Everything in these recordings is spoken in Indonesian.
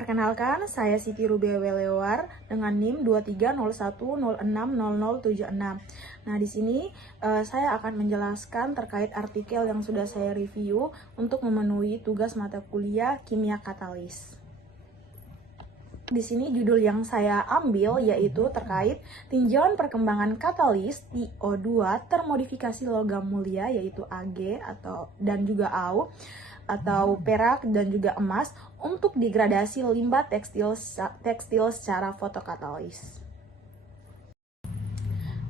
Perkenalkan, saya Siti Rubia Welewar dengan NIM 2301060076. Nah, di sini saya akan menjelaskan terkait artikel yang sudah saya review untuk memenuhi tugas mata kuliah Kimia Katalis. Di sini judul yang saya ambil yaitu terkait tinjauan perkembangan katalis TiO2 termodifikasi logam mulia yaitu Ag dan juga Au atau perak dan juga emas untuk degradasi limbah tekstil secara fotokatalis.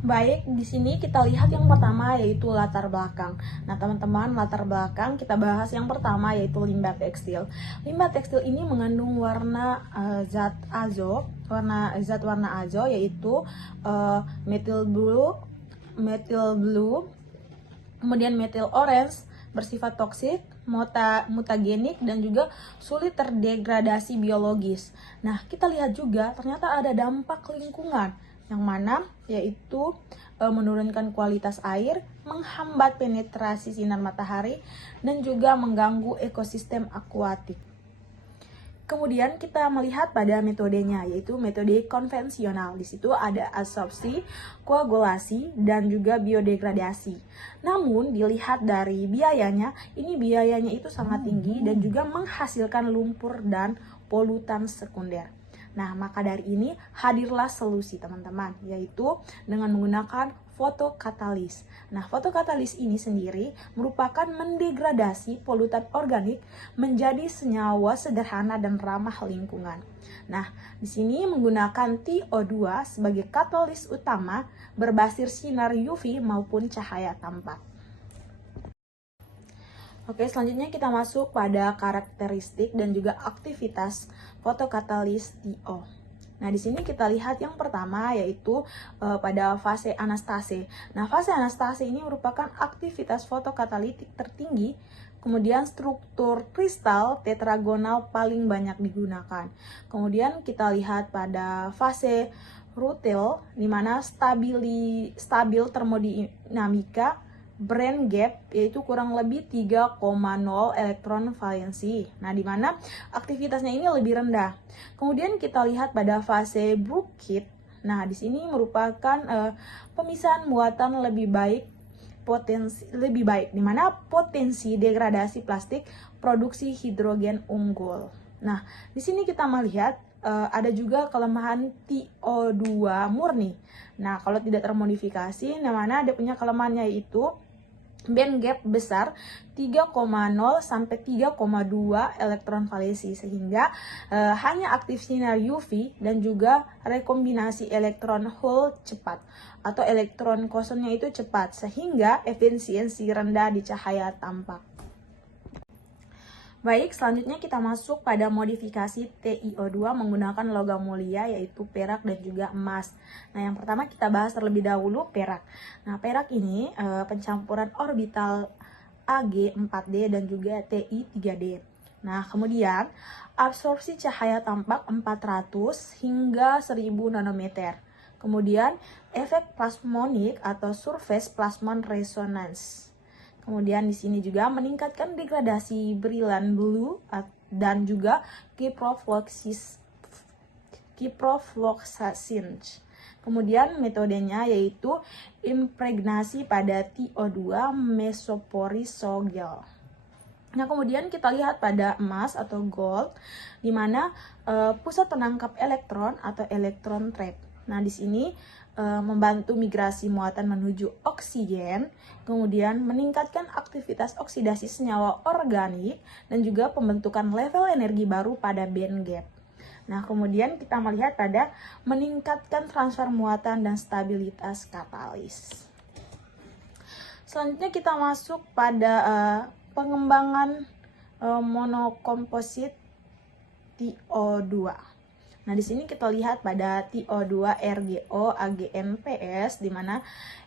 Baik, di sini kita lihat yang pertama yaitu latar belakang. Nah, teman-teman, latar belakang kita bahas yang pertama yaitu limbah tekstil. Limbah tekstil ini mengandung warna zat warna azo yaitu methyl blue, kemudian methyl orange, bersifat toksik, mutagenik, dan juga sulit terdegradasi biologis. Nah, kita lihat juga ternyata ada dampak lingkungan yang mana yaitu menurunkan kualitas air, menghambat penetrasi sinar matahari, dan juga mengganggu ekosistem akuatik. Kemudian kita melihat pada metodenya, yaitu metode konvensional. Di situ ada adsorpsi, koagulasi, dan juga biodegradasi. Namun dilihat dari biayanya, ini biayanya itu sangat tinggi dan juga menghasilkan lumpur dan polutan sekunder. Nah, maka dari ini hadirlah solusi teman-teman, yaitu dengan menggunakan fotokatalis. Nah, fotokatalis ini sendiri merupakan mendegradasi polutan organik menjadi senyawa sederhana dan ramah lingkungan. Nah, di sini menggunakan TiO2 sebagai katalis utama berbasis sinar UV maupun cahaya tampak. Oke, selanjutnya kita masuk pada karakteristik dan juga aktivitas fotokatalis TiO. Nah, di sini kita lihat yang pertama yaitu pada fase anastase. Nah, fase anastase ini merupakan aktivitas fotokatalitik tertinggi, kemudian struktur kristal tetragonal paling banyak digunakan. Kemudian kita lihat pada fase rutil, di mana stabil termodinamika brand gap yaitu kurang lebih 3,0 elektron valensi. Nah, di mana aktivitasnya ini lebih rendah. Kemudian kita lihat pada fase Brooke-Hit. Nah, di sini merupakan pemisahan muatan lebih baik di mana potensi degradasi plastik produksi hidrogen unggul. Nah, di sini kita melihat ada juga kelemahan TiO2 murni. Nah, kalau tidak termodifikasi, namanya ada punya kelemahannya yaitu band gap besar 3,0 sampai 3,2 elektron valensi, sehingga hanya aktif sinar UV dan juga rekombinasi elektron hole cepat atau elektron kosongnya itu cepat, sehingga efisiensi rendah di cahaya tampak. Baik, selanjutnya kita masuk pada modifikasi TiO2 menggunakan logam mulia yaitu perak dan juga emas. Nah, yang pertama kita bahas terlebih dahulu perak. Nah, perak ini pencampuran orbital Ag 4D dan juga Ti 3D. Nah, kemudian absorpsi cahaya tampak 400 hingga 1000 nanometer. Kemudian efek plasmonik atau surface plasmon resonance. Kemudian di sini juga meningkatkan degradasi brilliant blue dan juga ciprofloxacin. Kemudian metodenya yaitu impregnasi pada TiO2 mesoporisogel. Nah, kemudian kita lihat pada emas atau gold, di mana pusat penangkap elektron atau elektron trap. Nah, di sini membantu migrasi muatan menuju oksigen, kemudian meningkatkan aktivitas oksidasi senyawa organik, dan juga pembentukan level energi baru pada band gap. Nah, kemudian kita melihat pada meningkatkan transfer muatan dan stabilitas katalis. Selanjutnya kita masuk pada pengembangan monokomposit TiO2. Nah, di sini kita lihat pada TiO2 RGO AgNPS, di mana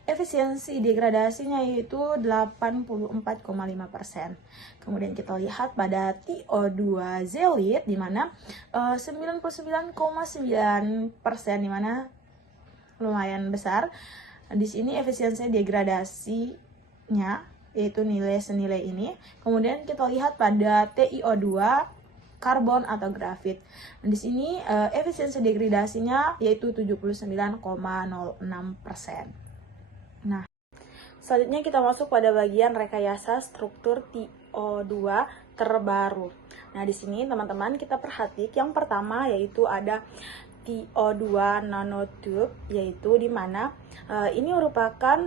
efisiensi degradasinya yaitu 84,5%. Kemudian kita lihat pada TiO2 Zeolite, di mana 99,9%, di mana lumayan besar. Di sini efisiensi degradasinya yaitu nilai senilai ini. Kemudian kita lihat pada TiO2 karbon atau grafit. Nah, di sini efisiensi degradasinya yaitu 79,06%. Nah, selanjutnya kita masuk pada bagian rekayasa struktur TiO2 terbaru. Nah, di sini teman-teman kita perhatikan yang pertama yaitu ada TiO2 nanotube, yaitu di mana ini merupakan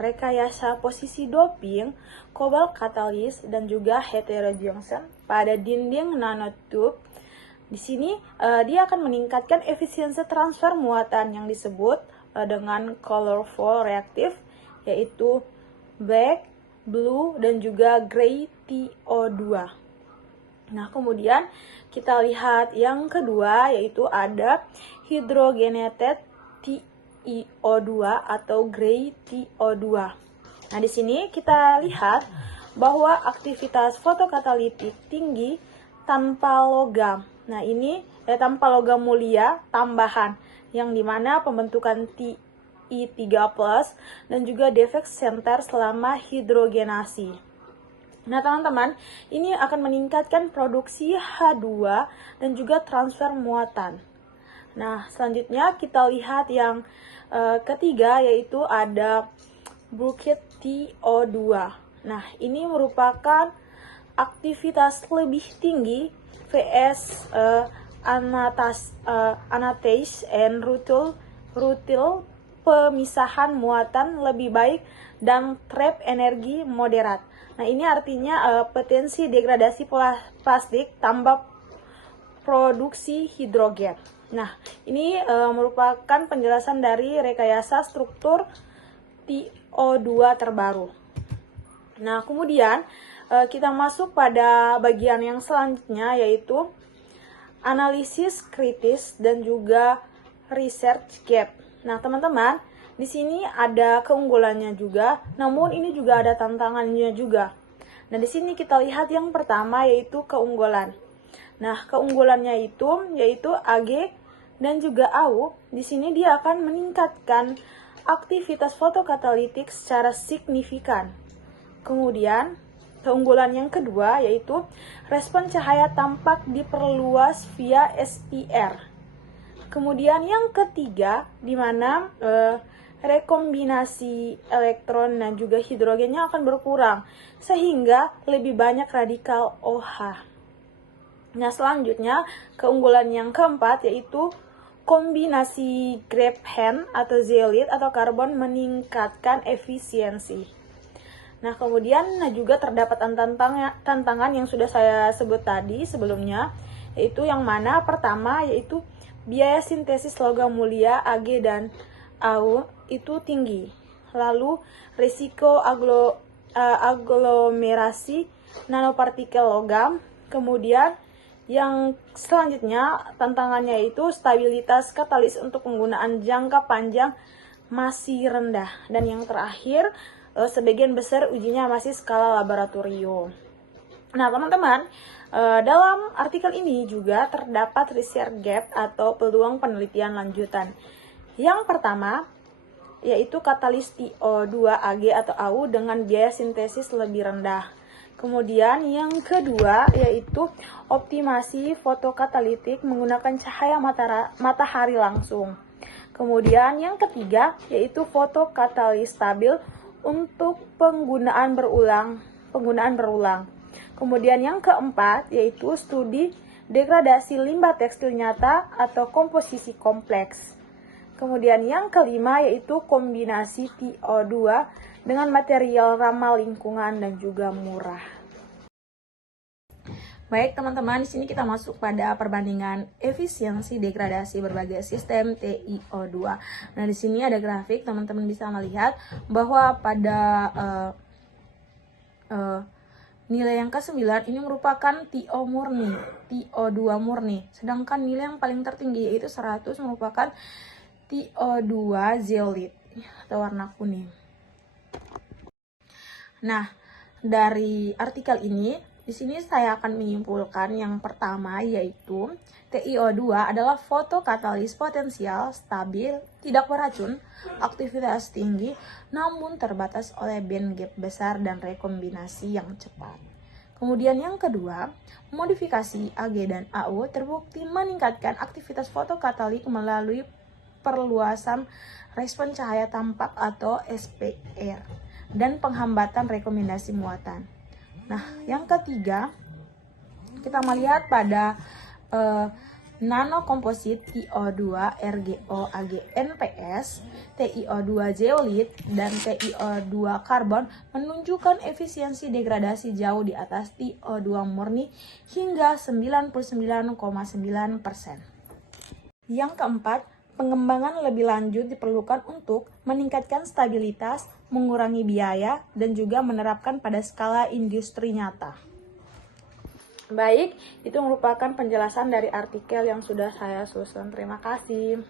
rekayasa posisi doping, kobalt katalis dan juga heterojunction pada dinding nanotube. Di sini dia akan meningkatkan efisiensi transfer muatan yang disebut dengan colorful reaktif, yaitu black, blue dan juga gray TiO2. Nah, kemudian kita lihat yang kedua yaitu ada hydrogenated TiO2 atau gray TiO2. Nah, di sini kita lihat bahwa aktivitas fotokatalitik tinggi tanpa logam. Nah, ini tanpa logam mulia tambahan yang dimana pembentukan Ti3+ dan juga defect center selama hidrogenasi. Nah, teman-teman, ini akan meningkatkan produksi H2 dan juga transfer muatan. Nah, selanjutnya kita lihat yang ketiga yaitu ada bucket TiO2. Nah, ini merupakan aktivitas lebih tinggi vs anatase and rutil pemisahan muatan lebih baik dan trap energi moderat. Nah, ini artinya potensi degradasi plastik tambah produksi hidrogen. Nah, ini merupakan penjelasan dari rekayasa struktur TiO2 terbaru. Nah, kemudian kita masuk pada bagian yang selanjutnya yaitu analisis kritis dan juga research gap. Nah, teman-teman, di sini ada keunggulannya juga, namun ini juga ada tantangannya juga. Nah, di sini kita lihat yang pertama yaitu keunggulan. Nah, keunggulannya itu yaitu Ag dan juga Au. Di sini dia akan meningkatkan aktivitas fotokatalitik secara signifikan. Kemudian, keunggulan yang kedua yaitu respon cahaya tampak diperluas via SPR. Kemudian yang ketiga, di mana rekombinasi elektron dan juga hidrogennya akan berkurang, sehingga lebih banyak radikal OH. Nah, selanjutnya, keunggulan yang keempat yaitu kombinasi graphene atau zeolit atau karbon meningkatkan efisiensi. Nah, kemudian juga terdapat tantangan yang sudah saya sebut tadi sebelumnya, yaitu yang mana pertama yaitu biaya sintesis logam mulia Ag dan Au itu tinggi. Lalu risiko aglomerasi nanopartikel logam. Kemudian yang selanjutnya tantangannya itu stabilitas katalis untuk penggunaan jangka panjang masih rendah. Dan yang terakhir sebagian besar ujinya masih skala laboratorium. Nah, teman-teman, dalam artikel ini juga terdapat research gap atau peluang penelitian lanjutan. Yang pertama, yaitu katalis TiO2 Ag atau Au dengan biaya sintesis lebih rendah. Kemudian yang kedua, yaitu optimasi fotokatalitik menggunakan cahaya matahari langsung. Kemudian yang ketiga, yaitu fotokatalis stabil untuk penggunaan berulang. Kemudian yang keempat, yaitu studi degradasi limbah tekstil nyata atau komposisi kompleks. Kemudian yang kelima yaitu kombinasi TiO2 dengan material ramah lingkungan dan juga murah. Baik teman-teman, di sini kita masuk pada perbandingan efisiensi degradasi berbagai sistem TiO2. Nah, di sini ada grafik, teman-teman bisa melihat bahwa pada nilai yang ke-9 ini merupakan TiO2 murni. Sedangkan nilai yang paling tertinggi yaitu 100 merupakan TiO2 zeolit atau warna kuning. Nah, dari artikel ini, di sini saya akan menyimpulkan yang pertama yaitu TiO2 adalah fotokatalis potensial, stabil, tidak beracun, aktivitas tinggi, namun terbatas oleh band gap besar dan rekombinasi yang cepat. Kemudian yang kedua, modifikasi Ag dan AU terbukti meningkatkan aktivitas fotokatalik melalui perluasan respon cahaya tampak atau SPR dan penghambatan rekomendasi muatan. Nah, yang ketiga, kita melihat pada nanokomposit TiO2 RGO AgNPS, TiO2 zeolit, dan TiO2 karbon menunjukkan efisiensi degradasi jauh di atas TiO2 murni hingga 99,9%. Yang keempat, pengembangan lebih lanjut diperlukan untuk meningkatkan stabilitas, mengurangi biaya, dan juga menerapkan pada skala industri nyata. Baik, itu merupakan penjelasan dari artikel yang sudah saya susun. Terima kasih.